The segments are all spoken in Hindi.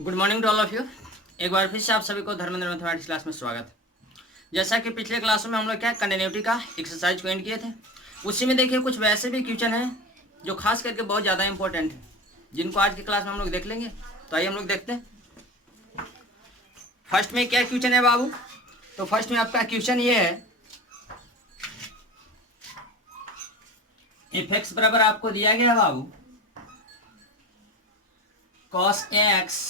Good morning to all of you. एक बार फिर से आप सभी को धर्मेंद्र मैथमेटिक्स क्लास में स्वागत। जैसा कि पिछले क्लासों में हम लोग क्या कंटिन्यूटी का एक्सरसाइज को एंड किए थे, उसी में देखिए कुछ वैसे भी क्वेश्चन हैं जो खास करके बहुत ज़्यादा इंपॉर्टेंट है, जिनको आज की क्लास में हम लोग देख लेंगे। तो आइए हम लोग देखते हैं फर्स्ट में क्या क्वेश्चन है बाबू। तो फर्स्ट में आपका क्वेश्चन ये है, एफ एक्स बराबर आपको दिया गया बाबू cos A x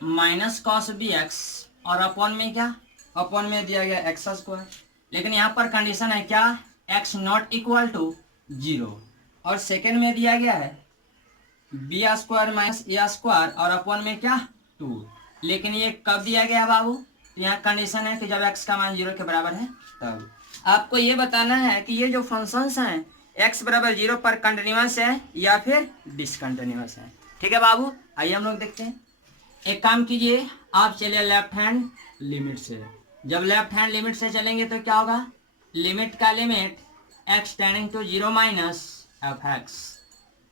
minus cos B x और अपॉन में क्या, अपॉन में दिया गया एक्स स्क्वायर। लेकिन यहाँ पर कंडीशन है क्या, एक्स नॉट इक्वल टू 0 और सेकेंड में दिया गया है B square minus a square और अपॉन में क्या 2। लेकिन ये कब दिया गया बाबू, तो यहाँ कंडीशन है कि जब एक्स का मान 0 के बराबर है तब। आपको ये बताना है कि ये जो फंक्शंस हैं एक्स बराबर 0 पर कंटिन्यूअस है या फिर डिसकंटिन्यूअस है। ठीक है बाबू, आइए हम लोग देखते हैं। एक काम कीजिए, आप चलिए लेफ्ट हैंड लिमिट से। जब लेफ्ट हैंड लिमिट से चलेंगे तो क्या होगा, लिमिट का limit x tending to 0 minus f x.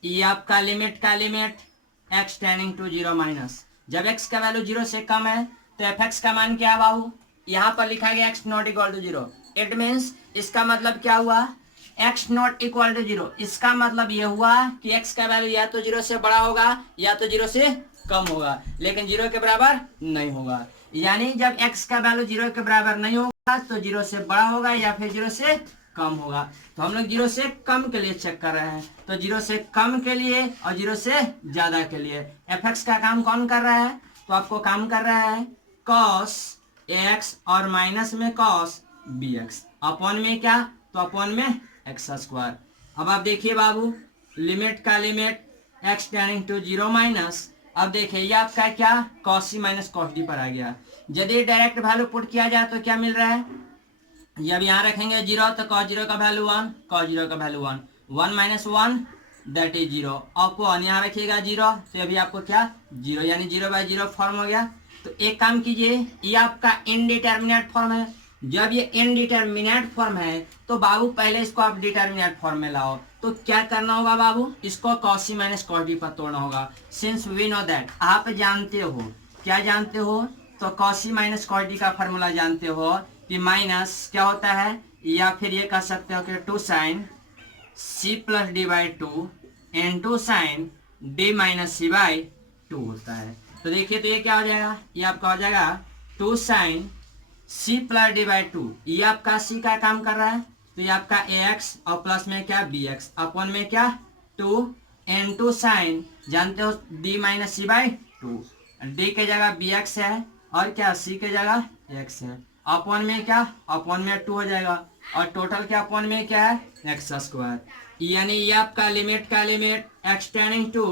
ये आपका लिमिट का limit x tending to 0 minus, जब एक्स का वैल्यू 0 से कम है तो एफ एक्स का मान क्या है बाबू, यहाँ पर लिखा गया x not equal to 0। It means इसका मतलब क्या हुआ, एक्स नॉट इक्वल टू 0। इसका मतलब ये हुआ कि एक्स का वैल्यू या तो 0 से बड़ा होगा या तो 0 से कम होगा, लेकिन 0 के बराबर नहीं होगा। यानी जब x का वैल्यू 0 के बराबर नहीं होगा तो 0 से बड़ा होगा या फिर 0 से कम होगा। तो हम लोग 0 से कम के लिए चेक कर रहे हैं, तो 0 से कम के लिए और 0 से ज्यादा के लिए fx का काम कौन कर रहा है, तो आपको काम कर रहा है cos ax और माइनस में cos bx अपॉन में क्या, तो अपॉन में एक्स स्क्वायर। अब आप देखिए बाबू, लिमिट का limit x tending to 0 minus, अब देखिए ये आपका क्या cos c minus cos d पर आ गया। यदि डायरेक्ट वैल्यू पुट किया जाए तो क्या मिल रहा है, जब यहाँ रखेंगे 0 तो cos 0 का वैल्यू 1, cos 0 का value 1, 1 minus 1 that is 0। Upon यहाँ रखिएगा 0 तो अभी आपको क्या 0 यानी 0/0 फॉर्म हो गया। तो एक काम कीजिए, ये आपका इनडिटर्मिनेट फॉर्म है। जब ये इनडिटर्मिनेट फॉर्म है तो बाबू पहले इसको आप डिटर्मिनेट फॉर्म में लाओ। तो क्या करना होगा बाबू, इसको cos c minus cos d पर तोड़ना होगा। सिंस वी नो दैट, आप जानते हो, क्या जानते हो, तो cos c minus cos d का फॉर्मूला जानते हो कि माइनस क्या होता है, या फिर ये कह सकते हो कि 2 sin c plus d by 2 into sine d minus c by 2 होता है। तो देखिए तो ये क्या हो जाएगा, ये आपका हो जाएगा 2 sin c plus d by 2। ये आपका c का काम कर रहा है तो ये आपका ax और प्लस में क्या bx अपॉन में क्या 2 इंटू साइन, जानते हो d minus c by 2, d के जगह bx है और क्या c के जगह x है, अपॉन में क्या, अपॉन में 2 हो जाएगा और टोटल क्या अपॉन में क्या है एक्स स्क्वायर। यानी ये आपका लिमिट का limit x tending to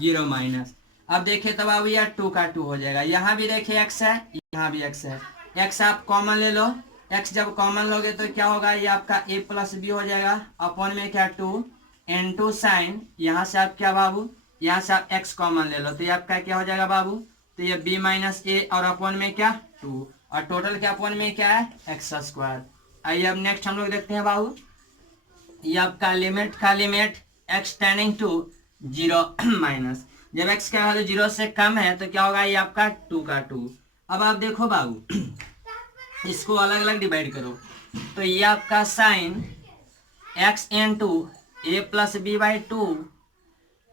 0 minus. अब देखिए तब अब यह 2 का 2 हो जाएगा, यहाँ भी देखिए x है यहाँ भी x है, x आप कॉमन ले लो, x जब कॉमन लोगे तो क्या होगा, ये आपका a प्लस बी हो जाएगा अपॉन में क्या 2 इंटू साइन, यहाँ से आप क्या बाबू, यहाँ से आप x कॉमन ले लो तो ये आपका क्या हो जाएगा बाबू, तो ये b माइनस ए और अपॉन में क्या 2 और टोटल क्या अपॉन में क्या है एक्स स्क्वायर। आइए अब नेक्स्ट हम लोग देखते हैं बाबू, ये आपका लिमिट का limit x tending to 0 minus, जब x का वैल्यू 0 से कम है तो क्या होगा, ये आपका 2 का 2। अब आप देखो बाबू, इसको अलग अलग डिवाइड करो तो ये आपका sine x into a plus b by 2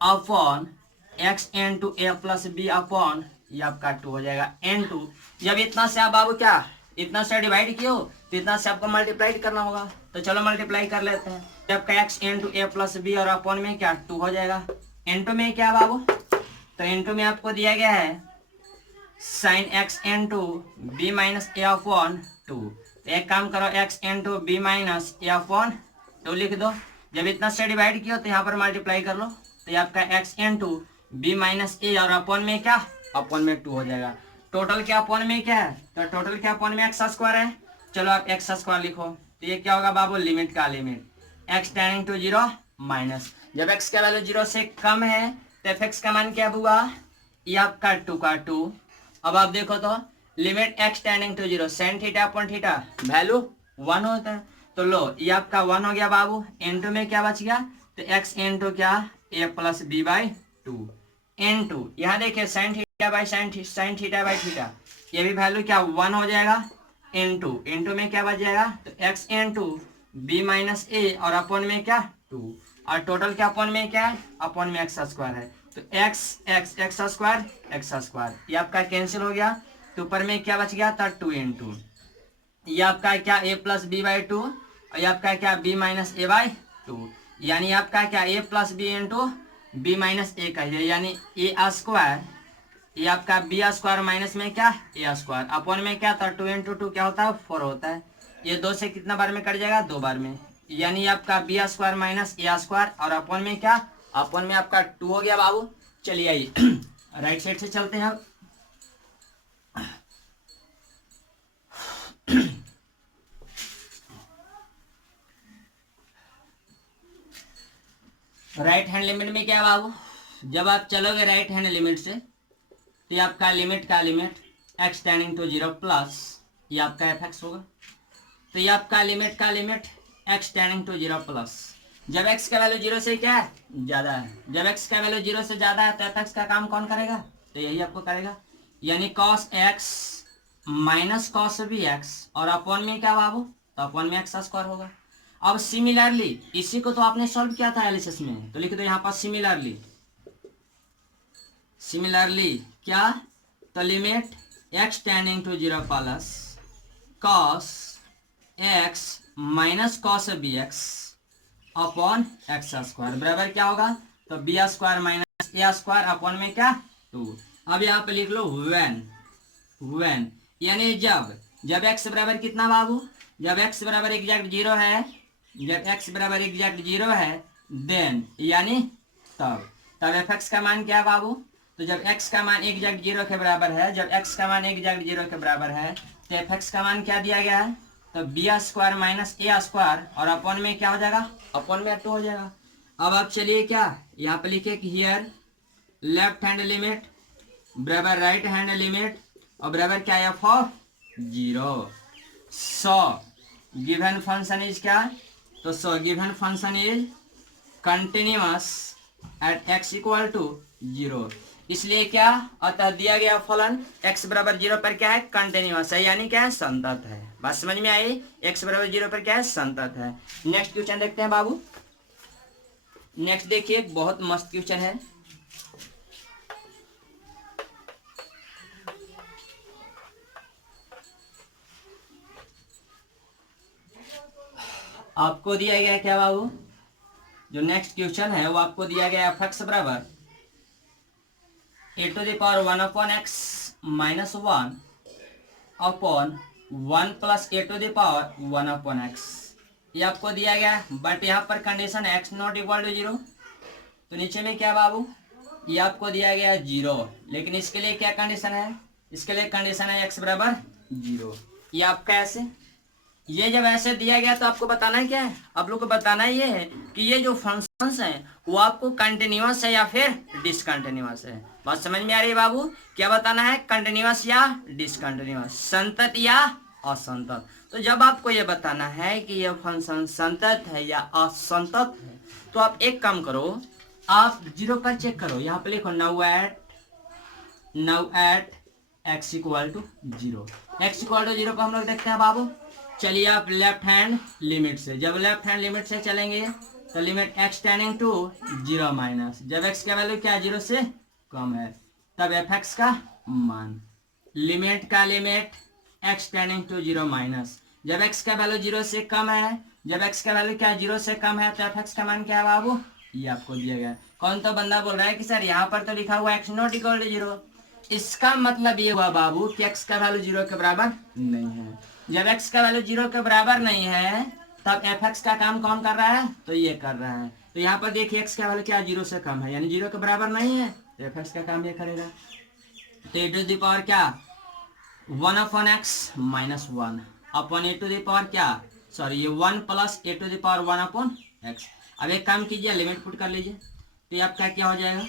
upon x into a plus b upon ये आपका 2 हो जाएगा इंटू, जब इतना से आप बाबू क्या इतना से डिवाइड किए हो तो इतना से आपको मल्टीप्लाई करना होगा। तो चलो मल्टीप्लाई कर लेते हैं, जब का x into a plus b और अपॉन में क्या 2 हो जाएगा, इंटू में क्या बाबू, तो इंटू में आपको दिया गया है sine x into b minus a upon 2। तो एक काम करो x into b minus a upon 2 लिख दो, जब इतना से डिवाइड किया तो यहाँ पर मल्टीप्लाई कर लो तो ये आपका x इंटू बी माइनस ए और अपॉन में क्या अपॉन में 2 हो जाएगा। टोटल क्या अपॉन में क्या है, तो टोटल क्या अपॉन में एक्स स्क्वायर है। चलो आप एक्स स्क्वायर लिखो तो ये क्या होगा बाबू, लिमिट का limit x tending to 0 minus, जब x का वैल्यू 0 से कम है तो एफ एक्स का मान क्या हुआ, ये आपका 2 का 2। अब आप देखो तो limit x tending to 0 sine theta upon theta value 1 होता है, तो लो ये आपका 1 हो गया बाबू, इंटू में क्या बच गया, तो x इंटू क्या ए प्लस बी बाई 2 इंटू यहाँ देखिए साइन क्या by sine theta by theta, ये भी वैल्यू क्या 1 हो जाएगा, इंटू में क्या बच जाएगा, तो एक्स इंटू बी माइनस ए और अपॉन में क्या 2, और टोटल क्या अपॉन में क्या है, अपॉन में एक्स स्क्वायर है, तो एक्स स्क्वायर ये आपका कैंसिल हो गया, तो ऊपर में क्या बच गया था 2 इंटू ये आपका क्या a प्लस बी बाई 2 और ये आपका क्या b माइनस ए बाई 2, यानी आपका क्या a plus b into b minus a का है, यानी ए स्क्वायर, ये आपका बी स्क्वायर माइनस में क्या ए स्क्वायर अपॉन में क्या था 2 इंटू 2 क्या होता है 4 होता है, ये 2 से कितना बार में कट जाएगा 2 बार में, यानी आपका B square minus a square और अपॉन में क्या, अपॉन में आपका 2 हो गया बाबू। चलिए आइए राइट साइड से चलते हैं अब। राइट हैंड लिमिट में क्या है बाबू, जब आप चलोगे राइट हैंड लिमिट से तो ये आपका लिमिट का limit x tending to 0 plus ये आपका एफ एक्स होगा, तो ये आपका लिमिट का limit x tending to 0 plus, जब एक्स का वैल्यू 0 से क्या है ज़्यादा है, जब एक्स का वैल्यू 0 से ज़्यादा है तो एफ एक्स का काम कौन करेगा, तो यही आपको करेगा, यानी cos x minus cos B x और अपॉन में क्या बाबू, तो अपॉन में एक्स स्क्वायर होगा। अब सिमिलरली इसी को तो आपने सॉल्व किया था एलिसिस में, तो लिख दो यहाँ पर सिमिलरली क्या, तो limit x tending to 0 plus cos x minus cos B x upon x square बराबर क्या होगा, तो b square minus a square upon में क्या 2। अब यहाँ पे लिख लो व्हेन यानी जब एक्स बराबर कितना बाबू, जब एक्स बराबर एग्जैक्ट 0 है, जब x बराबर एग्जैक्ट 0 है देन यानी तब एफ एक्स का मान क्या है बाबू, तो जब x का मान एग्जैक्ट 0 के बराबर है, जब x का मान एग्जैक्ट 0 के बराबर है तो एफ एक्स का मान क्या दिया गया है, तो b square minus a square और अपॉन में क्या हो जाएगा, अपॉन में 2 हो जाएगा। अब आप चलिए क्या यहाँ पे लिखे कि हियर लेफ्ट हैंड लिमिट बराबर राइट हैंड लिमिट और बराबर क्या है f of 0, so given function is क्या, तो so given function is continuous at x equal to 0, इसलिए क्या अतः दिया गया फलन x बराबर 0 पर क्या है कंटिन्यूअस है, यानी क्या है संतत है। बात समझ में आई, x बराबर 0 पर क्या है संतत है। नेक्स्ट क्वेश्चन देखते हैं बाबू, नेक्स्ट देखिए एक बहुत मस्त क्वेश्चन है, आपको दिया गया क्या बाबू, जो नेक्स्ट क्वेश्चन है वो आपको दिया गया एफ एक्स बराबर a to the power 1 upon x minus 1 upon 1 plus a to the power 1 upon x, ये आपको दिया गया, बट यहाँ पर कंडीशन है एक्स नॉट इक्वल टू 0, तो नीचे में क्या बाबू, ये आपको दिया गया 0, लेकिन इसके लिए क्या कंडीशन है, इसके लिए कंडीशन है एक्स बराबर 0, ये आपका ऐसे, ये जब ऐसे दिया गया तो आपको बताना है क्या है, आप लोग को बताना ये है कि ये जो फंक्शंस हैं वो आपको कंटिन्यूअस है या फिर डिसकंटिन्यूअस है। बात समझ में आ रही है बाबू, क्या बताना है, कंटिन्यूअस या डिसकंटिन्यूअस, संतत या असंतत। तो जब आपको ये बताना है कि ये फंक्शन संतत है या असंतत है तो आप एक काम करो, आप 0 पर चेक करो, यहाँ पे लिखो now at x equal to 0, x equal to 0 को हम लोग देखते हैं बाबू। चलिए आप लेफ्ट हैंड लिमिट से, जब लेफ्ट हैंड लिमिट से चलेंगे तो limit x tending to 0 minus, जब x का वैल्यू क्या 0 से कम है तब एफ एक्स का मान, लिमिट का limit x tending to 0 minus, जब x का वैल्यू 0 से कम है, जब x का वैल्यू क्या 0 से कम है तो एफ एक्स का मान क्या है बाबू, ये आपको दिया गया। कौन तो बंदा बोल रहा है कि सर यहाँ पर तो लिखा हुआ x नॉट इक्वल टू 0, इसका मतलब ये हुआ बाबू कि x का वैल्यू 0 के बराबर नहीं है, जब x का वैल्यू 0 के बराबर नहीं है तब एफ एक्स का काम कौन कर रहा है, तो ये कर रहा है। तो यहाँ पर देखिए x का वैल्यू क्या 0 से कम है यानी 0 के बराबर नहीं है, तो एफ एक्स का काम ये करेगा। तो ए टू द पावर क्या 1 upon x minus 1 upon a to the power क्या, सॉरी ये 1 plus a to the power 1 upon x. अब एक काम कीजिए लिमिट पुट कर लीजिए, तो ये आपका क्या हो जाएगा,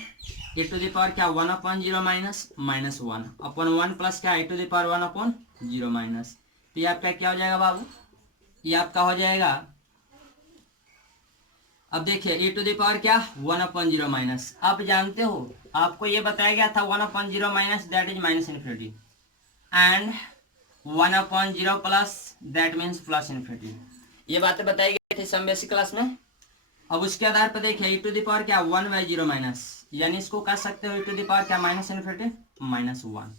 ए टू द पावर क्या 1 अपॉन 0 माइनस 1 अपॉन 1 प्लस क्या a to the power 1 upon 0 minus, तो ये आपका क्या हो जाएगा बाबू, ये आपका हो जाएगा अब देखिए e टू द पावर क्या 1/0 माइनस, आप जानते हो आपको ये बताया गया था 1/0 minus that is minus infinity and 1/0 plus that means plus infinity, ये बातें बताई गई थी सम बेसिक क्लास में। अब उसके आधार पर देखिए e टू द पावर क्या 1/0 माइनस, यानी इसको कह सकते हो e टू द पावर क्या minus infinity -1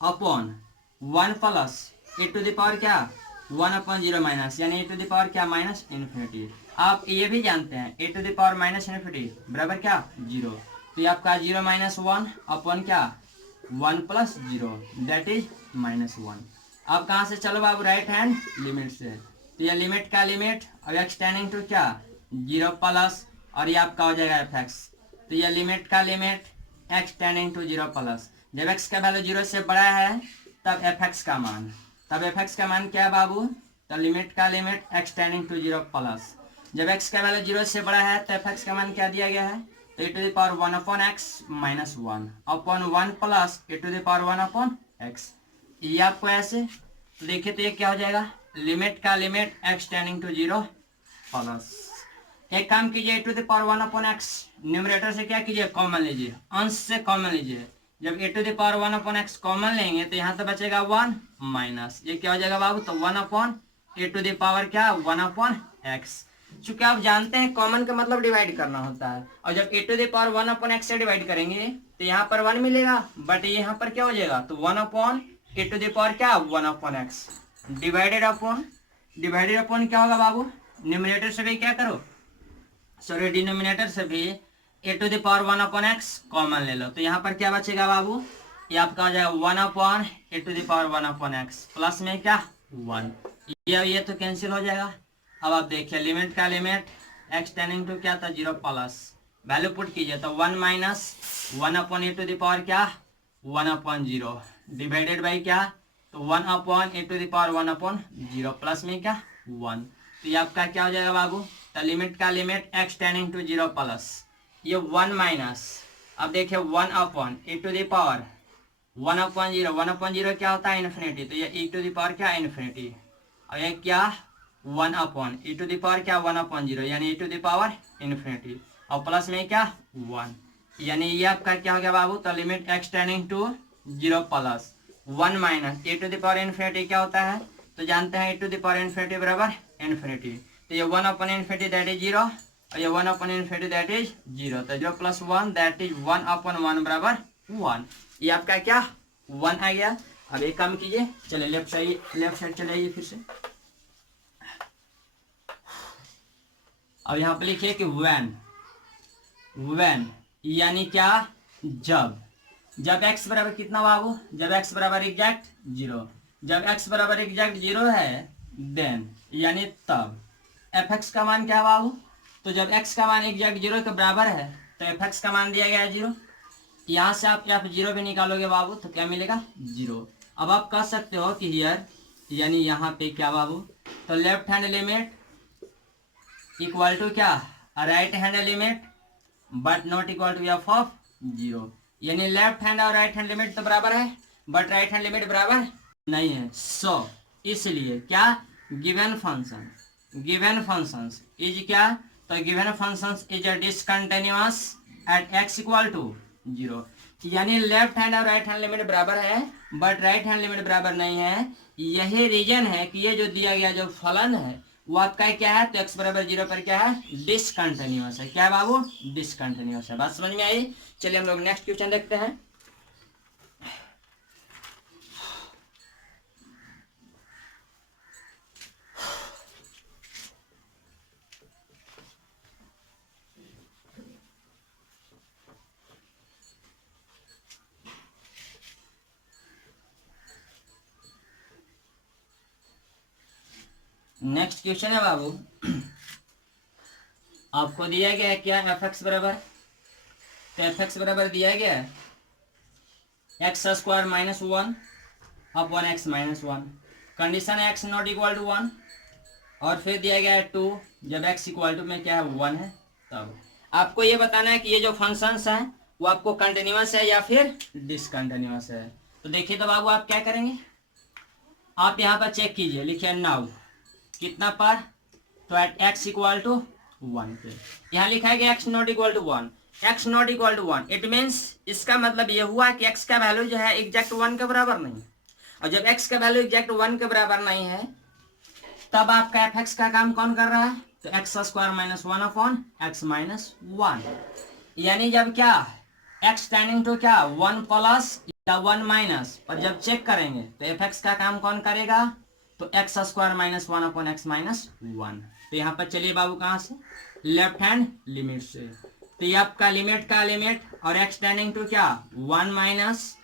upon 1 plus e to the power क्या 1/0 माइनस, यानी e टू द पावर क्या माइनस इन्फिनिटी। आप ये भी जानते हैं e to the power minus infinity बराबर क्या 0, तो ये आपका 0 - 1 अपॉन क्या 1 + 0 दैट इज -1। अब कहाँ से चलो बाबू राइट हैंड लिमिट से, तो ये लिमिट का लिमिट अब एक्सटेंडिंग टू क्या 0 प्लस और ये आपका हो जाएगा fx, तो ये लिमिट का लिमिट एक्सटेंडिंग टू 0 प्लस, जब x का वैल्यू 0 से बड़ा है तब fx का मान, तब fx का मान क्या है बाबू, तो लिमिट का लिमिट एक्सटेंडिंग टू 0 प्लस, जब x का वैल्यू 0 से बड़ा है तो fx का मान क्या दिया गया है, तो e to the power 1/x - 1 upon 1 plus e to the power 1/x, ये आपको ऐसे, तो देखिए तो ये क्या हो जाएगा लिमिट का लिमिट एक्सटेंडिंग टू 0 प्लस। एक काम कीजिए e to the power 1/x numerator से क्या कीजिए कॉमन लीजिए, अंश से कॉमन लीजिए, जब e to the power 1/x common लेंगे तो यहाँ तो बचेगा 1 माइनस, ये क्या हो जाएगा बाबू, तो 1/e टू द पावर क्या 1/x। चूंकि आप जानते हैं कॉमन का मतलब डिवाइड करना होता है, और जब e to the power 1/x से डिवाइड करेंगे तो यहाँ पर 1 मिलेगा, बट यहाँ पर क्या हो जाएगा, तो 1/e टू द पावर क्या 1/x डिवाइडेड अपॉन क्या होगा बाबू, न्यूमरेटर से भी क्या करो सॉरी डिनोमिनेटर से भी e to the power 1/x common ले लो, तो यहाँ पर क्या बचेगा बाबू, ये आपका हो जाएगा 1/e to the power 1/x plus में क्या 1, ये तो कैंसिल हो जाएगा। अब आप देखिए लिमिट का लिमिट एक्सटेंडिंग टू क्या था 0 प्लस, वैल्यू पुट कीजिए तो 1 - 1/e टू द पावर क्या 1/0 डिवाइडेड बाई क्या, तो 1/e to the power 1/0 plus में क्या 1, तो ये आपका क्या हो जाएगा बाबू, तो लिमिट का लिमिट एक्सटेंडिंग टू 0 प्लस, ये 1 माइनस, अब देखिए 1/e टू द पावर 1/0, 1/0 क्या होता है इन्फिनिटी, तो ये e टू द पावर क्या इन्फिनिटी, और ये क्या 1/e टू द पावर क्या 1/0 यानी e to the power infinity, और प्लस में क्या 1, यानी ये आपका क्या हो गया बाबू, तो limit x tending to 0 plus 1 minus e to the power infinity क्या होता है, तो जानते हैं e to the power infinity बराबर इन्फिनिटी, तो ये 1/इन्फिनिटी दैट इज 0 और ये 1/इन्फिनिटी दैट इज 0, तो 0 + 1 दैट इज 1/1 बराबर 1, ये आपका क्या 1 आ गया। अब एक काम कीजिए, चलिए लेफ्ट साइड चले आइए फिर से, अब यहाँ पे लिखिए कि व्हेन यानी क्या जब x बराबर कितना बाबू, जब x बराबर एग्जैक्ट 0, जब x बराबर एग्जैक्ट 0 है देन यानी तब fx का मान क्या बाबू, तो जब x का मान एग्जैक्ट 0 के बराबर है तो fx का मान दिया गया है 0, यहाँ से आप f0 भी निकालोगे बाबू तो क्या मिलेगा 0। अब आप कह सकते हो कि हियर यानी यहाँ पे क्या बाबू, तो left hand limit equal to क्या right hand limit but not equal to f of 0, यानी लेफ्ट हैंड और राइट हैंड लिमिट तो बराबर है बट राइट हैंड लिमिट बराबर नहीं है, सो इसलिए क्या गिवन फंक्शन इज क्या, तो given function is discontinuous at x equal to 0, यानी लेफ्ट हैंड और राइट हैंड लिमिट बराबर है बट राइट हैंड लिमिट बराबर नहीं है, यही रीजन है कि ये जो दिया गया जो फलन है वो आपका क्या है, तो x बराबर 0 पर क्या है डिसकंटिन्यूअस है, क्या है बाबू डिसकंटिन्यूअस है। बात समझ में आई, चलिए हम लोग नेक्स्ट क्वेश्चन देखते हैं। नेक्स्ट क्वेश्चन है बाबू, आपको दिया गया है क्या fx बराबर, तो fx बराबर दिया गया है x² - 1 अपॉन x - 1, कंडीशन है x नॉट इक्वल टू 1, और फिर दिया गया है 2 जब x इक्वल टू में क्या है 1 है, तब आपको ये बताना है कि ये जो फंक्शंस हैं वो आपको कंटिन्यूअस है या फिर डिसकंटिन्यूअस है। तो देखिए तो बाबू आप क्या करेंगे, आप यहाँ पर चेक कीजिए, लिखिए नाउ कितना पर, तो at x equal to one पे। यहाँ लिखा है कि x not equal to one, x not equal to one, it means इसका मतलब ये हुआ कि एक्स का वैल्यू जो है एग्जैक्ट वन के बराबर नहीं, और जब एक्स का वैल्यू एग्जैक्ट वन के बराबर नहीं है तब आपका एफ एक्स का काम कौन कर रहा है, तो x square minus one upon x minus one, यानी जब क्या एक्स टेंडिंग टू क्या वन प्लस या वन माइनस, पर जब चेक करेंगे तो एफ एक्स का काम कौन करेगा, तो x square minus one upon x minus one. तो यहाँ पर चलिए बाबू कहाँ से, लेफ्ट हैंड लिमिट से, तो ये आपका लिमिट का लिमिट और एक्स टेंडिंग टू क्या वन माइनस,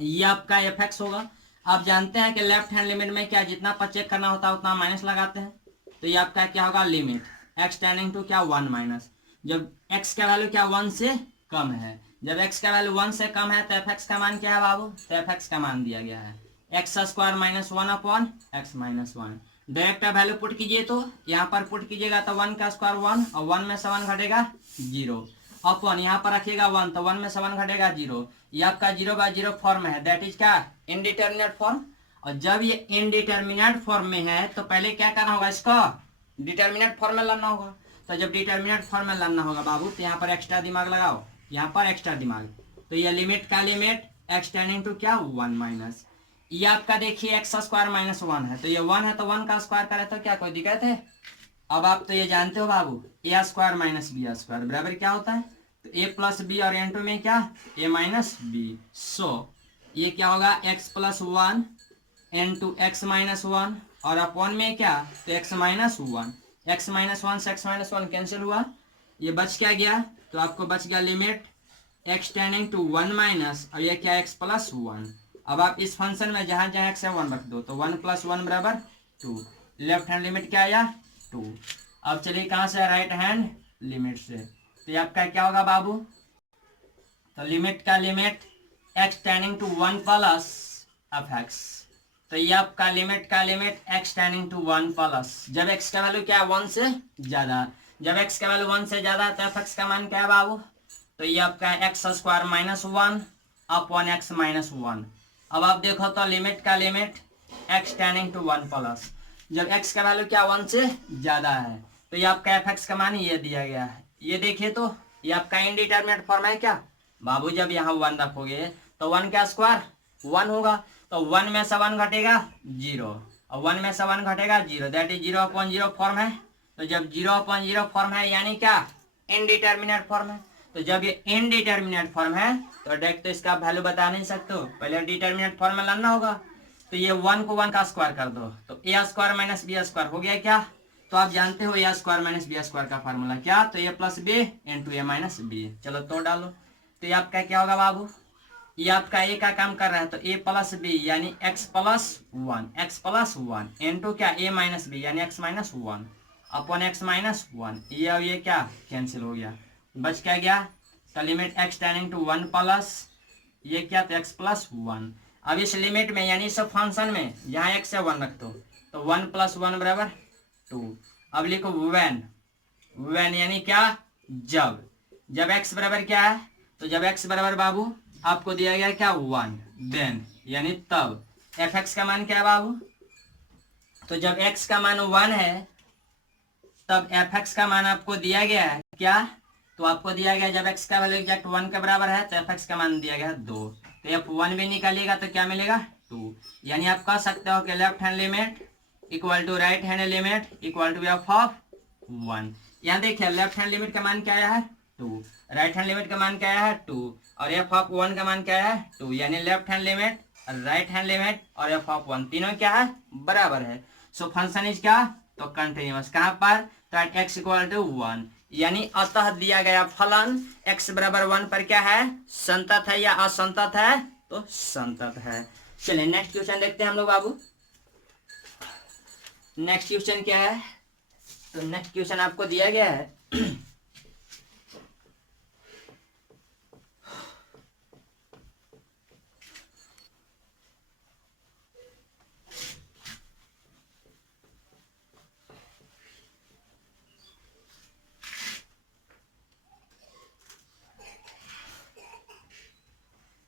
ये आपका एफ एक्स होगा। आप जानते हैं कि लेफ्ट हैंड लिमिट में क्या जितना पर चेक करना होता है उतना माइनस लगाते हैं, तो ये आपका क्या होगा लिमिट एक्स टेंडिंग टू क्या वन माइनस, जब एक्स का वैल्यू क्या वन से कम है, जब एक्स का वैल्यू वन से कम है तो एफ एक्स का मान क्या है बाबू, तो एफ एक्स का मान दिया गया है x square minus one upon x minus one. Direct value put कीजिए, तो यहाँ पर पुट कीजिएगा तो वन का स्क्वायर वन, और वन में से वन घटेगा जीरो, अपॉन यहाँ पर रखिएगा वन, तो वन में से वन घटेगा जीरो, ये आपका जीरो बाय जीरो फॉर्म है, दैट इज क्या इनडिटर्मिनेट फॉर्म। और जब ये इनडिटर्मिनेट फॉर्म में है तो पहले क्या करना होगा, इसका डिटर्मिनेट फॉर्म में लाना होगा। तो जब डिटर्मिनेट फॉर्म में लाना होगा बाबू तो यहाँ पर एक्स्ट्रा दिमाग लगाओ, यहाँ पर एक्स्ट्रा दिमाग, तो ये लिमिट का लिमिट एक्स टेंडिंग टू क्या वन माइनस, ये आपका देखिए एक्स स्क्वायर माइनस वन है, तो ये वन है तो वन का स्क्वायर करे तो क्या कोई दिक्कत है। अब आप तो ये जानते हो बाबू a square minus b square बराबर क्या होता है, तो ए प्लस बी और एन टू में क्या ए माइनस बी, सो ये क्या होगा x plus one into x minus one, और अपॉन में क्या तो x minus one, x minus one से एक्स माइनस वन कैंसिल हुआ, ये बच क्या गया, तो आपको बच गया limit x tending to one minus, और ये क्या एक्स प्लस वन। अब आप इस फंक्शन में जहां जहां एक्स है वन रख दो, तो वन प्लस वन बराबर टू, लेफ्ट हैंड लिमिट क्या आया टू। अब चलिए कहां से राइट हैंड लिमिट से, तो ये आपका क्या होगा बाबू, तो लिमिट का limit x tending to one plus f x, तो ये आपका लिमिट का limit x tending to one plus, जब एक्स का वैल्यू क्या है वन से ज्यादा, जब एक्स का वैल्यू वन से ज्यादा तो एफ एक्स का मान क्या है बाबू, तो ये आपका x square minus one upon x minus one. अब आप देखो तो लिमिट का limit x tending to one plus, जब एक्स का वैल्यू क्या वन से ज्यादा है तो ये आपका एफ एक्स का मान ये दिया गया है, ये देखिए तो ये आपका इनडिटरमिनेट फॉर्म है क्या बाबू, जब यहाँ वन रखोगे तो वन का स्क्वायर वन होगा, तो वन में से वन घटेगा जीरो, और वन में से वन घटेगा zero, that is zero upon zero form है। तो जब जीरो अपॉन जीरो फॉर्म है यानी क्या इनडिटरमिनेट फॉर्म है, तो जब ये इनडिटरमिनेट फॉर्म है तो डायरेक्ट तो इसका वैल्यू बता नहीं सकते हो, पहले डिटरमिनेट फॉर्म में लाना होगा, तो ये वन को वन का स्क्वायर कर दो, तो ए स्क्वायर माइनस बी स्क्वायर हो गया क्या, तो आप जानते हो ए स्क्वायर माइनस बी स्क्वायर का फार्मूला क्या, तो a plus b into A minus B, चलो तो डालो, तो ये आपका क्या होगा बाबू, ये आपका ए का काम कर रहा है तो ए प्लस बी यानी एक्स प्लस वन इंटू क्या ए माइनस बी यानी x minus one upon x minus one, ये और ये क्या कैंसिल हो गया, बच क्या गया, तो limit x tending to one plus ये क्या तो एक्स प्लस वन। अब इस लिमिट में यानी इस फंक्शन में जहाँ एक्स है वन रख दो, तो वन प्लस वन बराबर टू। अब लिखो व्हेन, व्हेन यानी क्या जब, जब एक्स बराबर क्या है, तो जब एक्स बराबर बाबू आपको दिया गया क्या वन, देन यानी तब एफ एक्स का मान क्या है बाबू, तो जब एक्स का मान वन है तब एफ एक्स का मान आपको दिया गया है क्या, तो आपको दिया गया जब एक्स का वैल्यू एग्जैक्ट वन के बराबर है तो एफ एक्स का मान दिया गया दो, तो एफ वन भी निकालिएगा तो क्या मिलेगा टू, यानी आप कह सकते हो कि left hand limit equal to right hand limit equal to f of one. यहाँ देखिए लेफ्ट हैंड लिमिट का मान क्या आया है टू, राइट हैंड लिमिट का मान क्या आया है टू, और एफ ऑफ वन का मान क्या आया है टू, यानी left hand limit right hand limit और एफ ऑफ वन तीनों क्या है बराबर है। सो फंक्शन इज क्या तो कंटिन्यूअस, कहाँ पर तो at x equal to one, यानी अतः दिया गया फलन x बराबर वन पर क्या है संतत है या असंतत है, तो संतत है। चलिए नेक्स्ट क्वेश्चन देखते हैं हम लोग बाबू, नेक्स्ट क्वेश्चन क्या है, तो नेक्स्ट क्वेश्चन आपको दिया गया है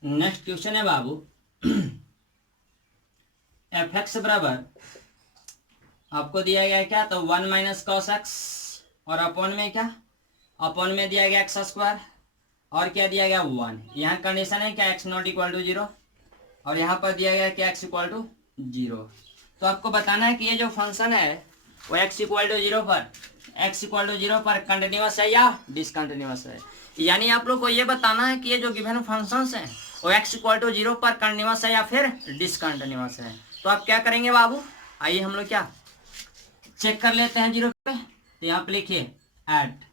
नेक्स्ट क्वेश्चन है बाबू एफ एक्स बराबर आपको दिया गया क्या तो वन माइनस कॉस एक्स और अपॉन में क्या, अपॉन में दिया गया एक्स स्क्वायर और क्या दिया गया 1। यहाँ कंडीशन है क्या एक्स नॉट इक्वल टू 0 और यहाँ पर दिया गया क्या एक्स इक्वल टू 0। तो आपको बताना है कि ये जो फंक्शन है वो एक्स इक्वल टू 0 पर कंटिन्यूअस है या डिसकंटिन्यूअस है। यानी आप लोग को ये बताना है कि ये जो गिवन फंक्शंस हैं वो एक्स इक्वल टू 0 पर कंटिन्यूअस है या फिर डिसकंटिन्यूअस है। तो आप क्या करेंगे बाबू, आइए हम लोग क्या चेक कर लेते हैं 0 पे। तो यहाँ पे लिखिए एट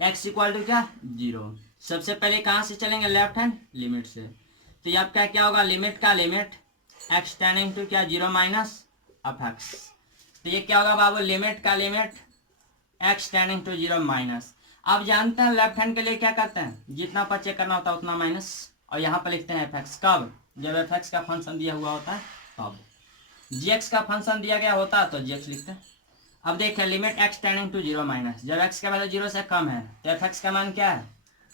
एक्स इक्वल टू क्या 0। सबसे पहले कहाँ से चलेंगे, लेफ्ट हैंड लिमिट से। तो ये आपका क्या होगा, लिमिट का लिमिट एक्स टेंडिंग टू क्या 0 माइनस अफ एक्स। तो ये क्या होगा बाबू, लिमिट का limit x tending to 0 minus. आप जानते हैं लेफ्ट हैंड के लिए क्या करते हैं, जितना पर चेक करना होता है उतना माइनस, और यहाँ पर लिखते हैं एफ एक्स। कब, जब एफ एक्स का फंक्शन दिया हुआ होता है तब। जी एक्स का फंक्शन दिया गया होता है तो जी एक्स लिखते हैं। अब देखिए limit x tending to 0 minus, जब एक्स का वैल्यू 0 से कम है तो एफ एक्स का मान क्या है,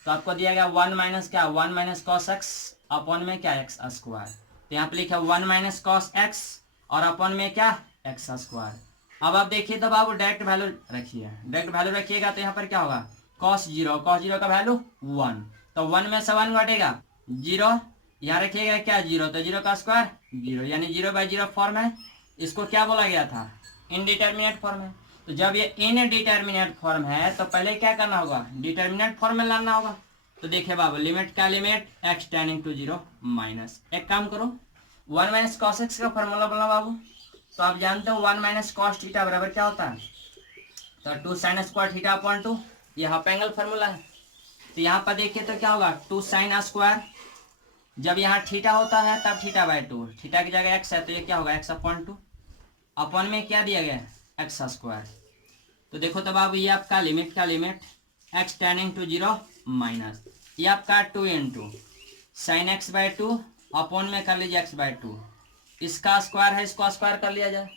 तो आपको दिया गया 1 माइनस क्या 1 माइनस कॉस एक्स अपॉन में क्या एक्स स्क्वायर। तो यहाँ पे लिखा 1 माइनस कॉस एक्स और अपॉन में क्या एक्स स्क्वायर। अब आप देखिए तो बाबू डायरेक्ट वैल्यू रखिए, डायरेक्ट वैल्यू रखिएगा तो यहाँ पर क्या होगा कॉस 0 का वैल्यू 1, तो 1 में से 1 घटेगा 0, यहाँ रखिएगा क्या 0, तो 0 का स्क्वायर 0, यानी 0/0 फॉर्म है। इसको क्या बोला गया था, इनडिटर्मिनेट फॉर्म है। तो जब ये इनडिटर्मिनेट फॉर्म है तो पहले क्या करना होगा, डिटर्मिनेट फॉर्म में लाना होगा। तो देखिए बाबू लिमिट का limit x tending to 0 minus, एक काम करो 1 माइनस कॉस एक्स का फॉर्मूला बोला बाबू। तो आप जानते हो 1 माइनस कॉस थीटा बराबर क्या होता है, तो 2 साइन स्क्वायर थीटा अपॉन 2, ये हाफ एंगल फॉर्मूला है। तो यहाँ पर देखिए तो क्या होगा 2 साइन स्क्वायर, जब यहाँ थीटा होता है तब थीटा/2, थीटा की जगह एक्स है तो ये क्या होगा एक्स अपॉन 2, अपॉन में क्या दिया गया एक्स स्क्वायर। तो देखो तब अब ये आपका लिमिट का limit x tending to 0 minus, ये आपका 2 इंटू साइन x/2 अपॉन में कर लीजिए x/2, इसका स्क्वायर है इसको स्क्वायर कर लिया जाए।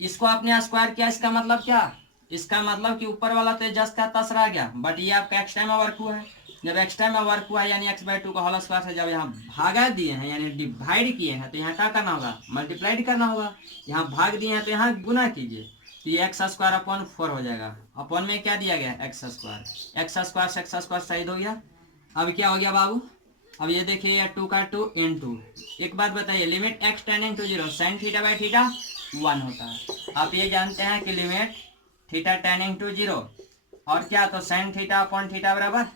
इसको आपने स्क्वायर किया, इसका मतलब क्या, इसका मतलब कि ऊपर वाला तो जस्ट का तस रह गया, बट ये आपका एक्स टाइम में वर्क हुआ है। जब एक्स टाइम में वर्क हुआ है यानी x/2 का होल स्क्वायर से जब यहाँ भागा दिए हैं यानी डिवाइड किए हैं तो यहाँ क्या करना होगा, मल्टीप्लाइड करना होगा। यहाँ भाग दिए हैं तो यहाँ गुना कीजिए, तो ये एक्स स्क्वायर अपॉन 4 हो जाएगा। अपॉन में क्या दिया गया एक्स स्क्वायर से एक्स स्क्वायर शहीद हो गया। अब क्या हो गया बाबू, अब ये देखिए ये 2 का 2 इंटू, एक बात बताइए limit x tending to 0 sine theta theta 1 होता है। आप ये जानते हैं कि लिमिट थीटा टेंडिंग टू 0 और क्या, तो साइन थीटा अपॉन थीटा बराबर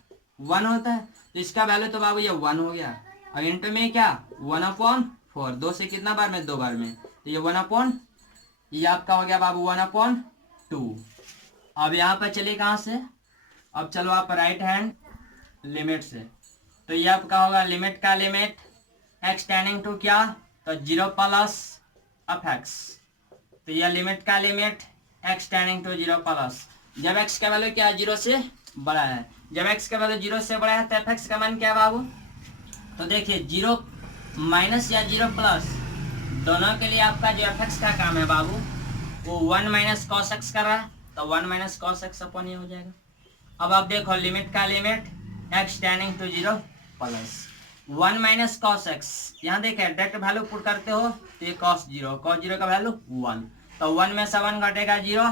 1 होता है। तो इसका वैल्यू तो बाबू ये 1 हो गया। अब इंटू में क्या 1/4, 2 से कितना बार में 2 बार में, तो ये 1/, ये आपका हो गया बाबू 1/2। अब यहाँ पर चलिए कहाँ से, अब चलो आप राइट हैंड लिमिट से। तो ये आपका होगा लिमिट का लिमिट एक्स टेंडिंग टू क्या, तो 0 प्लस अफ एक्स। तो ये लिमिट का limit x tending to 0 plus, जब एक्स का वैल्यू क्या 0 से बड़ा है, जब एक्स का वैल्यू 0 से बड़ा है तो एफ एक्स का मान क्या है बाबू, तो देखिए 0 माइनस या 0 प्लस दोनों के लिए आपका जो एफ एक्स का काम है बाबू वो 1 माइनस कॉस एक्स कर रहा है, तो 1 माइनस कॉस एक्स अपॉन ये हो जाएगा। अब आप देखो लिमिट का limit x tending to 0 plus 1 minus cos x, यहाँ देखिए डायरेक्ट वैल्यू पुट करते हो तो ये कॉस 0 का वैल्यू 1, तो 1 में से 1 घटेगा 0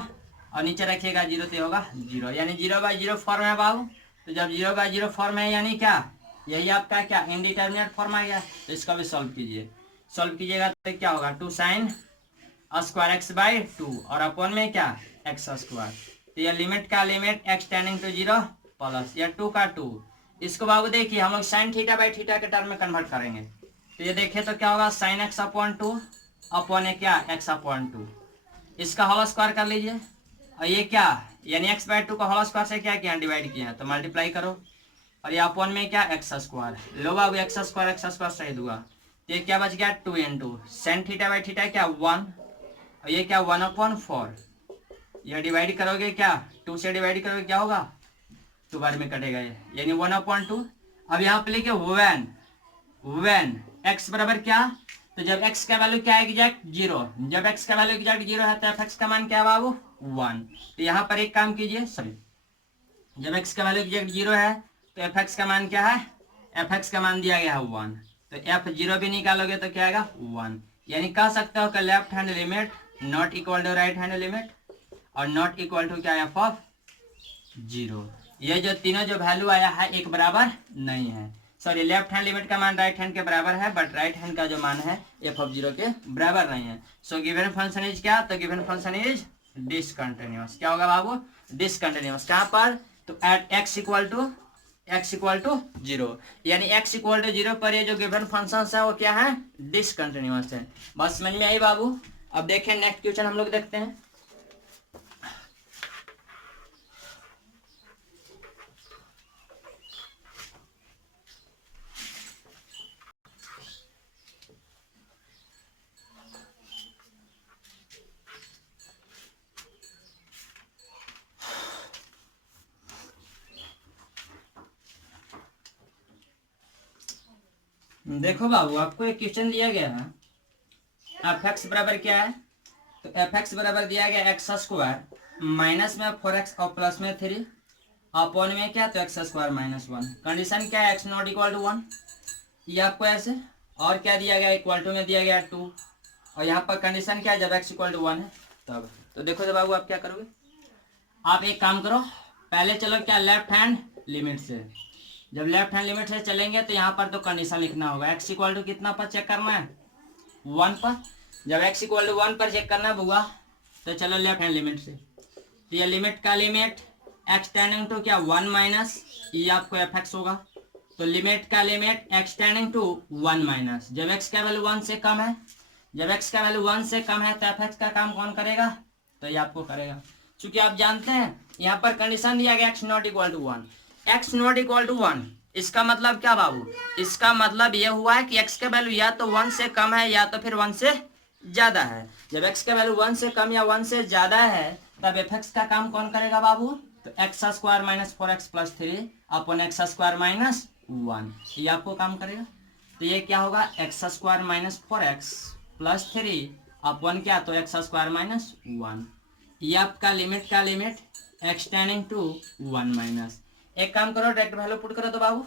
और नीचे रखिएगा 0 तो होगा 0, यानी 0/0 फॉर्म है बाबू। तो जब 0/0 फॉर्म है यानी क्या, यही आपका क्या इनडिटर्मिनेट फॉर्म आ गया। तो इसका भी सॉल्व कीजिए, सॉल्व कीजिएगा तो क्या होगा 2 साइन स्क्वायर x/2 और अपॉन में क्या एक्स स्क्वायर। तो ये लिमिट का limit x tending to 0 plus या 2 का 2, इसको बाबू देखिए हम लोग साइन थीटा/थीटा के टर्म में कन्वर्ट करेंगे। तो ये देखिए तो क्या होगा साइन x अपॉन 2 अपॉन क्या x अपॉन 2, इसका होल स्क्वायर कर लीजिए। और ये क्या यानी x/2 का होल स्क्वायर से क्या किया डिवाइड किया तो मल्टीप्लाई करो, और ये अपॉन में क्या एक्स स्क्वायर, लो बाबू एक्स स्क्वायर सही दूंगा। ये क्या बच गया 2 इंटू साइन थीटा/थीटा क्या 1 और ये क्या 1/4, ये डिवाइड करोगे क्या 2 से डिवाइड करोगे क्या होगा 2 बार में कटेगा ये, यानी 1/2। अब यहाँ पे लिखे व्हेन x बराबर क्या, तो जब x का वैल्यू क्या है एग्जैक्ट 0, जब x का वैल्यू एग्जैक्ट 0 है तो f(x) का मान क्या है बाबू 1। तो यहाँ पर एक काम कीजिए, सॉरी जब x का वैल्यू एग्जैक्ट 0 है तो f(x) का मान क्या है, f(x) का मान दिया गया है 1, तो f(0) भी निकालोगे तो क्या आएगा 1, यानी कह सकते हो कि left hand limit not equal to right hand limit और नॉट इक्वल टू क्या f(x) जीरो। ये जो तीनों जो वैल्यू आया है एक बराबर नहीं है, सॉरी लेफ्ट हैंड लिमिट का मान राइट हैंड के बराबर है, बट राइट हैंड का जो मान है एफ ऑफ जीरो के बराबर नहीं है। सो गिवन फंक्शन इज क्या, तो गिवन फंक्शन इज डिसकंटिन्यूअस। क्या होगा बाबू, डिसकंटिन्यूअस। कहाँ पर, तो at x equal to zero, यानी एक्स इक्वल टू जीरो पर ये जो गिवन फंक्शन है वो क्या है, डिसकंटिन्यूअस है। बस समझ में आई बाबू। अब देखें नेक्स्ट क्वेश्चन हम लोग देखते हैं। देखो बाबू, आपको एक क्वेश्चन दिया गया है, एफ एक्स बराबर क्या है, तो एफ एक्स बराबर दिया गया एक्स स्क्वायर माइनस में 4x और प्लस में 3 अपॉन में क्या, तो एक्स स्क्वायर माइनस 1। कंडीशन क्या है, एक्स नॉट इक्वल टू 1, ये आपको ऐसे। और क्या दिया गया, इक्वल टू में दिया गया 2, और यहाँ पर कंडीशन क्या है, जब एक्स इक्वल टू 1 है तब। तो देखो जब बाबू आप क्या करोगे, आप एक काम करो, पहले चलो क्या लेफ्ट हैंड लिमिट से। जब लेफ्ट हैंड लिमिट से चलेंगे तो यहाँ पर तो कंडीशन लिखना होगा, एक्स इक्वल टू कितना पर चेक करना है, 1 पर। जब एक्स इक्वल टू 1 पर चेक करना होगा तो चलो लेफ्ट हैंड लिमिट से, तो ये लिमिट का लिमिट एक्स टेंडिंग टू क्या 1 माइनस, ये आपको एफ एक्स होगा। तो लिमिट का limit x tending to 1 minus, जब एक्स का वैल्यू 1 से कम है, जब एक्स का वैल्यू 1 से कम है तो एफ एक्स का काम कौन करेगा, तो ये आपको करेगा। क्योंकि आप जानते हैं यहाँ पर कंडीशन दिया गया x not equal to 1, x not equal to 1, इसका मतलब क्या बाबू, इसका मतलब यह हुआ है कि एक्स का वैल्यू या तो 1 से कम है या तो फिर 1 से ज्यादा है। जब एक्स का वैल्यू 1 से कम या 1 से ज्यादा है तब एफ एक्स का काम कौन करेगा बाबू, तो x square minus 4x plus 3 upon x square minus 1, ये आपको काम करेगा। तो ये क्या होगा, x square minus 4x plus 3 upon क्या, तो एक्स स्क्वायर माइनस 1, ये आपका लिमिट का limit x tending to 1 minus. एक काम करो, डायरेक्ट वैल्यू पुट करो तो बाबू,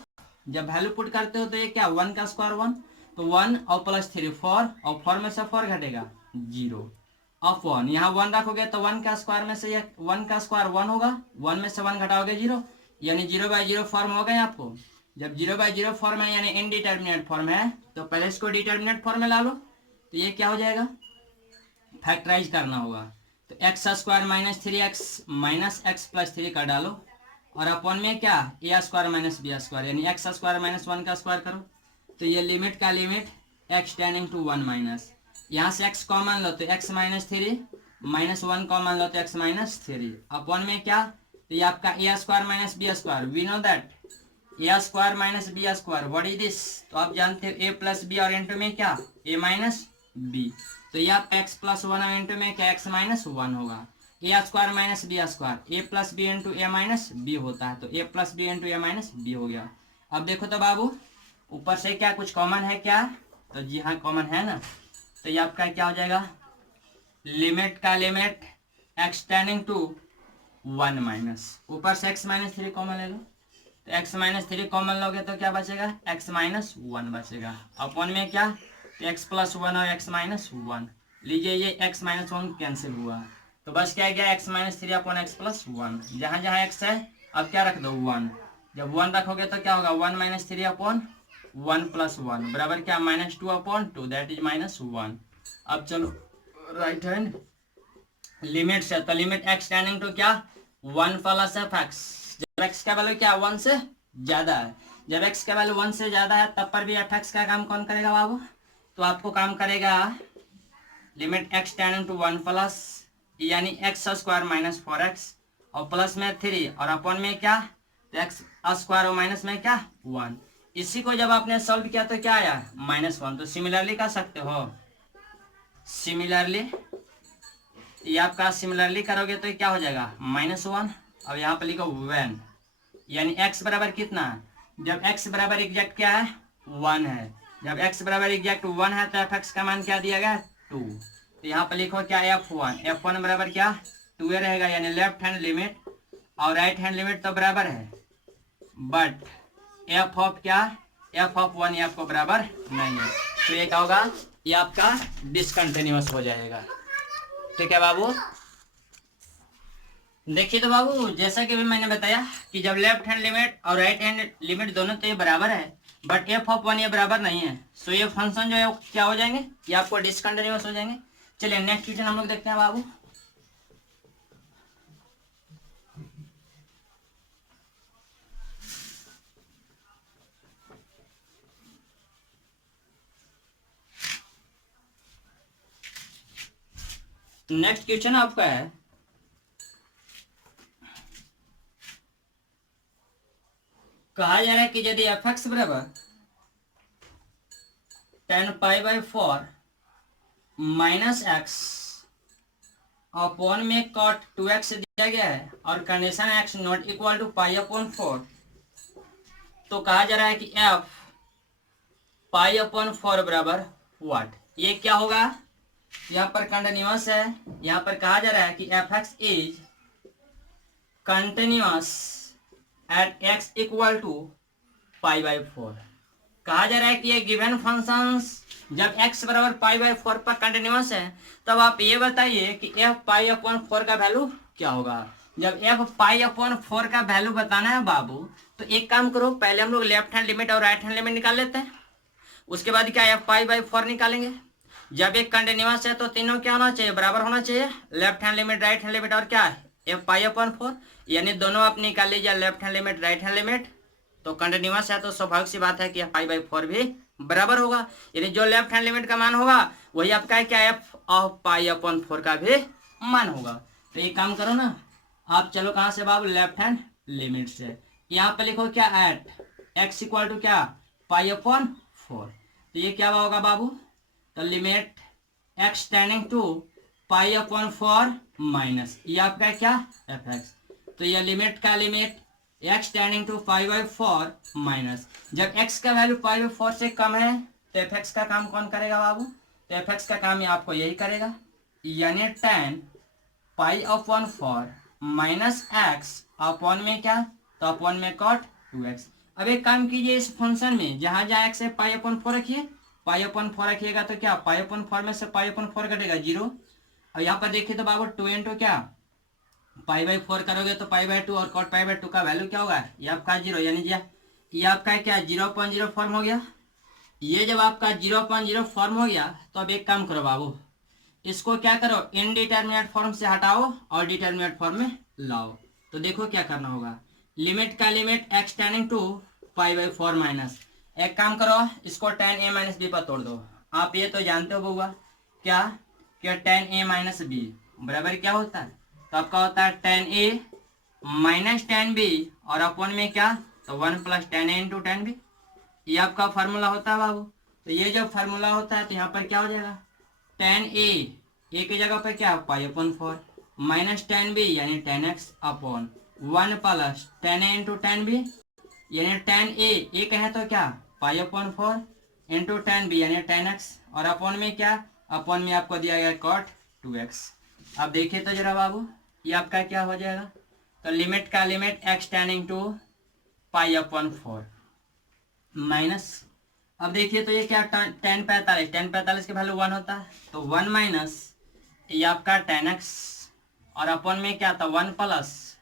जब वैल्यू पुट करते हो तो ये क्या 1 का स्क्वायर 1, तो 1 और प्लस 3 4, और 4 में से 4 घटेगा 0 अपॉन यहाँ 1 रखोगे तो 1 का स्क्वायर में से 1 का स्क्वायर 1 होगा, 1 में से 1 घटाओगे 0, यानी 0/0 फॉर्म हो गए आपको। जब 0/0 फॉर्म है यानी इनडिटर्मिनेट फॉर्म है, तो पहले इसको डिटर्मिनेट फॉर्म में ला लो, तो ये क्या हो जाएगा, फैक्टराइज करना होगा। तो x square minus 3x minus x plus 3 का डालो, और अपॉन में क्या, a square minus b square, यानी एक्स स्क्वायर माइनस 1 का स्क्वायर करो। तो ये लिमिट का limit x tending to 1 minus, यहाँ से एक्स कॉमन लो तो एक्स माइनस 3 माइनस 1 कॉमन लो तो एक्स माइनस 3 अपॉन में क्या, तो ये आपका a square minus b square, we know that a square minus b square what is this, तो आप जानते हो ए प्लस बी और इंटू में क्या, ए माइनस बी, तो ये आप एक्स प्लस 1 और इंटू में क्या एक्स माइनस 1 होगा। ए स्क्वायर माइनस बी स्क्वायर, ए प्लस बी इंटू ए माइनस बी होता है, तो a plus b into A minus B हो गया। अब देखो तो बाबू ऊपर से क्या कुछ कॉमन है क्या, तो जी हाँ कॉमन है ना, तो ये आपका क्या हो जाएगा, लिमिट का limit x tending to 1 minus, ऊपर से एक्स माइनस 3 कॉमन ले लो, तो एक्स माइनस 3 कॉमन लोगे तो क्या बचेगा, एक्स माइनस 1 बचेगा, अपॉन में क्या, तो एक्स प्लस 1 और एक्स माइनस 1, लीजिए ये एक्स माइनस 1 कैंसिल हुआ, तो बस क्या गया x minus 3 upon x plus 1, जहाँ जहाँ एक्स है अब क्या रख दो 1, जब 1 रखोगे तो क्या होगा 1 माइनस 3 अपॉन 1 प्लस 1 बराबर क्या minus 2 upon 2 that is minus 1। अब चलो राइट हैंड लिमिट से, तो लिमिट एक्स टेंडिंग टू क्या 1 प्लस एफ एक्स, जब एक्स का वैल्यू क्या 1 से ज्यादा है, जब एक्स का वैल्यू 1 से ज्यादा है तब पर भी एफ एक्स का काम कौन करेगा बाबू, तो आपको काम करेगा limit x tending to 1 plus यानी एक्स स्क्वायर माइनस 4x और प्लस में 3 और अपॉन में क्या, तो एक्स स्क्वायर और माइनस में क्या 1, इसी को जब आपने सॉल्व किया तो क्या आया -1, तो सिमिलरली कर सकते हो, सिमिलरली ये आपका सिमिलरली करोगे तो क्या हो जाएगा -1, अब यहाँ पर लिखो when, यानी x बराबर कितना है, जब x बराबर एग्जैक्ट क्या है 1 है, जब x बराबर एग्जैक्ट 1 है तो एफ एक्स का मान क्या दिया गया 2, तो यहाँ पर लिखो क्या f1 बराबर क्या 2 रहेगा, यानी लेफ्ट हैंड लिमिट और राइट हैंड लिमिट तो बराबर है, बट f ऑफ क्या f ऑफ 1 ये आपको बराबर नहीं है, तो ये क्या होगा, ये आपका डिसकंटिन्यूअस हो जाएगा। ठीक है बाबू, देखिए तो बाबू, जैसा कि अभी मैंने बताया कि जब लेफ्ट हैंड लिमिट और राइट हैंड लिमिट दोनों तो ये बराबर है, बट एफ ऑफ वन ये बराबर नहीं है, सो ये फंक्शन जो है क्या हो जाएंगे, ये आपको डिसकंटिन्यूअस हो जाएंगे। चलिए नेक्स्ट क्वेश्चन हम लोग देखते हैं बाबू। नेक्स्ट क्वेश्चन आपका है, कहा जा रहा है कि यदि एफ एक्स बराबर 10π/4 माइनस एक्स अपॉन में कॉट 2x दिया गया है और condition x not equal to π/4, तो कहा जा रहा है कि f π/4 बराबर व्हाट। ये क्या होगा, यहाँ पर कंटिन्यूअस है, यहाँ पर कहा जा रहा है कि f x is continuous at x equal to π/4। कहा जा रहा है कि ये गिवन फंक्शंस जब x बराबर π/4 पर कंटिन्यूअस है, तब आप ये बताइए कि f π/4 का वैल्यू क्या होगा। जब f π/4 का वैल्यू बताना है बाबू, तो एक काम करो, पहले हम लोग लेफ्ट हैंड लिमिट और राइट हैंड लिमिट निकाल लेते हैं, उसके बाद क्या f π/4 निकालेंगे। जब एक कंटिन्यूअस है तो तीनों क्या होना चाहिए, बराबर होना चाहिए, left hand limit right hand limit और क्या है f π/4, यानी दोनों आप निकाल लीजिए, left hand limit right hand limit, तो कंटिन्यूअस है तो स्वाभाविक सी बात है कि π/4 भी बराबर होगा, यानी जो लेफ्ट हैंड लिमिट का मान होगा वही आपका है क्या f ऑफ π/4 का भी मान होगा। तो एक काम करो ना, आप चलो कहां से बाबू, लेफ्ट हैंड लिमिट से, यहाँ पे लिखो क्या एट x इक्वल टू क्या π/4, तो ये क्या होगा बाबू, तो limit x tending to π/4 minus ये आपका क्या एफ एक्स, तो ये लिमिट का limit x tending to π/4 minus, जब x का वैल्यू π/4 से कम है तो एफ एक्स का काम कौन करेगा बाबू, तो एफ एक्स का काम ये आपको यही करेगा, यानी 10π/4 माइनस एक्स अपॉन में क्या, तो अपॉन में कॉट 2x। अब एक काम कीजिए, इस फंक्शन में जहां जहां x है π/4 रखिए, π/4 रखिएगा तो क्या π/4 में से π/4 कटेगा 0, और यहाँ पर देखिए तो बाबू 2 इंटू क्या π/4 करोगे तो π/2 और cot π/2 का वैल्यू क्या होगा, ये आपका 0, यानी ये आपका क्या 0.0 फॉर्म हो गया। ये जब आपका 0.0 फॉर्म हो गया तो अब एक काम करो बाबू, इसको क्या करो, इनडिटर्मिनेट फॉर्म से हटाओ और डिटर्मिनेट फॉर्म में लाओ। तो देखो क्या करना होगा, लिमिट का limit x tending to π/4 minus, एक काम करो इसको tan a माइनस बी पर तोड़ दो। आप ये तो जानते हो बउआ क्या tan a माइनस बी बराबर क्या होता है, तो आपका होता है tan a minus tan b और अपॉन में क्या, तो 1 plus tan a into tan b, ये आपका फार्मूला होता है बाबू। तो ये जब फार्मूला होता है तो यहाँ पर क्या हो जाएगा, tan a की जगह पर क्या π/4 माइनस tan b यानी tan x upon 1 plus tan a into tan b, यानी tan a कहे तो क्या π/4 इंटू tan b यानी tan x, और अपॉन में क्या, अपॉन में आपको दिया गया cot 2x। अब देखिए तो जरा बाबू, ये आपका क्या हो जाएगा, तो लिमिट का limit x tending to π/4 minus, अब देखिए तो ये क्या tan 45 की वैल्यू 1 होता है, तो 1 माइनस ये आपका tan x और अपॉन में क्या था 1 प्लस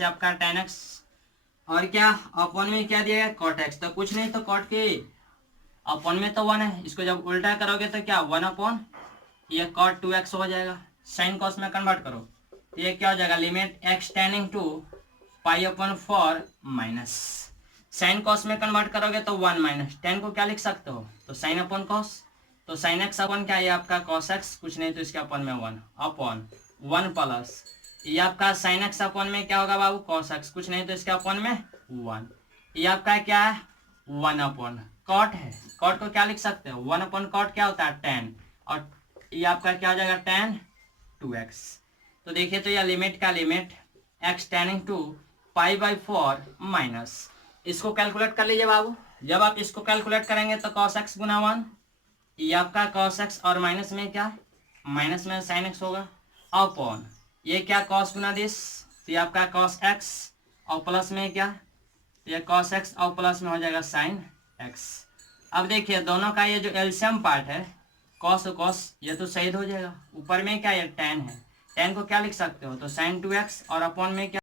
ये आपका tan x और क्या अपॉन में क्या दिया गया cot x, तो कुछ नहीं तो cot के अपॉन में तो 1 है, इसको जब उल्टा करोगे तो क्या 1 अपॉन ये cot 2x हो जाएगा, साइन कॉस में कन्वर्ट करो तो ये क्या हो जाएगा, limit x tending to π/4 minus, sine cos में कन्वर्ट करोगे तो 1 माइनस tan को क्या लिख सकते हो, तो साइन अपॉन कॉस, तो साइन एक्स अपॉन क्या, ये आपका cos x, कुछ नहीं तो इसके अपॉन में 1 अपॉन 1 प्लस ये आपका साइन एक्स अपॉन में क्या होगा बाबू, cos x, कुछ नहीं तो इसके अपॉन में 1, ये आपका क्या है 1 अपॉन कॉट है, कॉट को क्या लिख सकते हो 1 अपॉन कॉट क्या होता है tan, और ये आपका क्या हो जाएगा tan 2x। तो देखिए तो यह लिमिट का limit x tending to π/4 minus, इसको कैलकुलेट कर लीजिए बाबू, जब आप इसको कैलकुलेट करेंगे तो cos x गुना 1, ये आपका cos x और माइनस में क्या, माइनस में sin x होगा अपॉन ये क्या cos गुना दिस, तो ये आपका cos x और प्लस में क्या, ये cos x और प्लस में हो जाएगा sin x। अब देखिए दोनों का ये जो एलसीएम पार्ट है cos cos ये तो शहीद हो जाएगा, ऊपर में क्या ये tan है, tan को क्या लिख सकते हो, तो sin 2x और अपॉन में क्या,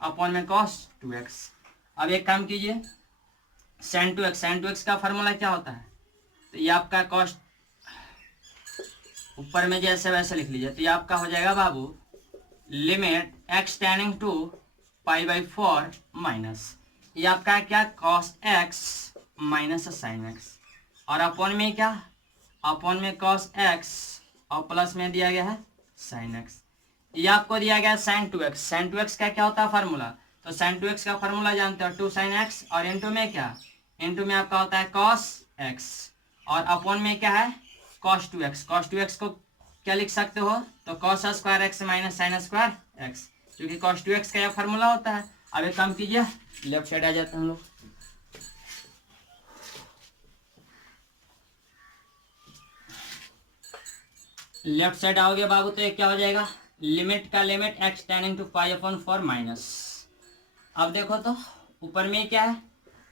अपॉन में cos 2x। अब एक काम कीजिए, sin 2x का फार्मूला क्या होता है, तो ये आपका cos, ऊपर में जैसे वैसे लिख लीजिए, तो ये आपका हो जाएगा बाबू limit x tending to π/4 minus, ये आपका क्या cos x minus sin x, और अपॉन में क्या, अपॉन में cos x और प्लस में दिया गया है sin x। ये आपको दिया गया sin 2x का क्या होता है फार्मूला, तो sin 2x का फार्मूला जानते हो 2 sin x, और इनटू में क्या, इनटू में आपका होता है cos x, और अपॉन में क्या है cos 2x को क्या लिख सकते हो, तो cos square x minus sin square x, क्योंकि cos 2x का यह फार्मूला होता है। अब एक काम कीजिए, लेफ्ट साइड आ जाते हैं हम लोग, लेफ्ट साइड आओगे बाबू तो ये क्या हो जाएगा, लिमिट का limit x tending to π/4 minus. अब देखो तो ऊपर में क्या है,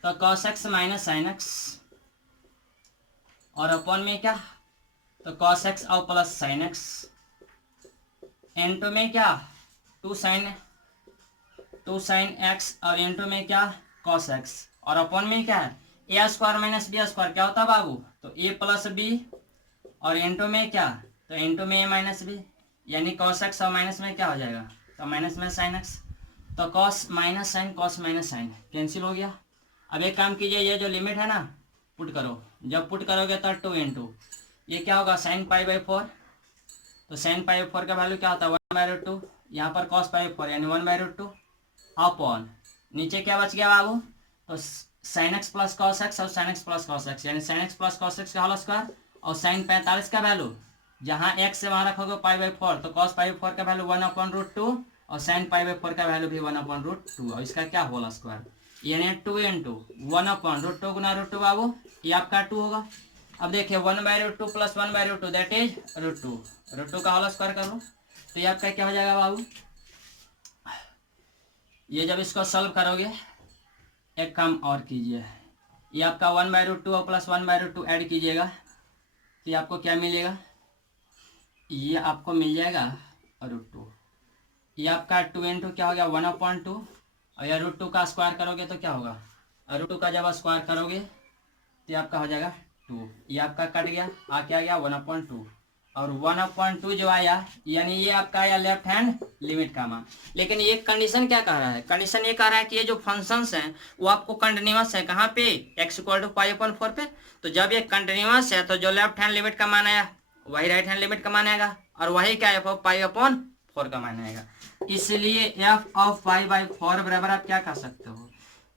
तो cos x minus sin x, और अपॉन में क्या, तो cos x और प्लस sin x, इनटू में क्या 2 sin x, और इनटू में क्या cos x, और अपॉन में क्या है a square minus b square, क्या होता है बाबू, तो a प्लस b, और इनटू में क्या, तो इनटू में a माइनस b, यानी cos x और माइनस में क्या हो जाएगा, तो माइनस में sin x, तो cos माइनस sin कैंसिल हो गया। अब एक काम कीजिए, ये जो लिमिट है ना पुट करो, जब पुट करोगे तो 2 इंटू ये क्या होगा sin π/4, तो sin π/4 का वैल्यू क्या होता है 1/√2, यहाँ पर cos π/4 यानी 1/√2 अपॉन नीचे क्या बच गया बाबू, तो sin x plus cos x और sin x plus cos x, यानी sin x plus cos x का होल स्क्वायर, और sin 45 का वैल्यू जहाँ x से वहाँ रखोगे π/4, तो cos π/4 का वैल्यू 1/√2 और sin π/4 का वैल्यू भी 1/√2, और इसका क्या होल स्क्वायर, यानी 2 इंटू 1/√2 गुना √2 बाबू, ये आपका 2 होगा। अब देखिए 1/√2 प्लस 1/√2 दैट इज √2 का होल स्क्वायर कर लो, तो ये आपका क्या हो जाएगा बाबू, ये जब इसको सॉल्व करोगे, एक काम और कीजिए, ये आपका 1/√2 और प्लस 1/√2 ऐड कीजिएगा, तो ये आपको क्या मिलेगा, ये आपको मिल जाएगा √2, ये आपका 2 इंटू क्या हो गया 1/2, और यह √2 का स्क्वायर करोगे तो क्या होगा, √2 का जब स्क्वायर करोगे तो आपका हो जाएगा 2, ये आपका कट गया, आ क्या गया 1/2, और 1/2 जो आया यानी ये आपका आया लेफ्ट हैंड लिमिट का मान। लेकिन ये कंडीशन क्या कह रहा है, कंडीशन ये कह रहा है कि ये जो फंक्शंस हैं वो आपको कंटिन्यूअस है, कहाँ पे x = π/4 पे, तो जब ये कंटिन्यूअस है तो जो लेफ्ट हैंड लिमिट का मान आया वही राइट हैंड लिमिट का मान आएगा, और वही क्या f ऑफ π/4 का मान आएगा। इसलिए f ऑफ π/4 बराबर आप क्या कह सकते हो,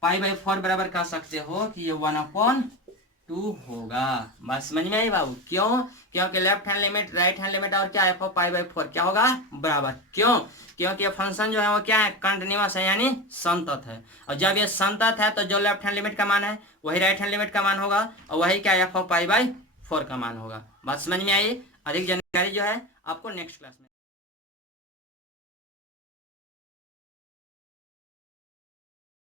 π/4 बराबर कह सकते हो कि ये 1/2 होगा। बात समझ में आई बाबू, क्यों, क्योंकि left hand limit right hand limit और क्या f ऑफ π/4 क्या होगा बराबर, क्यों, क्योंकि ये फंक्शन जो है वो क्या है कंटिन्यूअस है, यानी संतत है, और जब ये संतत है तो जो लेफ्ट हैंड लिमिट का मान है वही राइट हैंड लिमिट का मान होगा, और वही क्या f ऑफ π/4 का मान होगा। बात समझ में आई, अधिक जानकारी जो है आपको नेक्स्ट क्लास में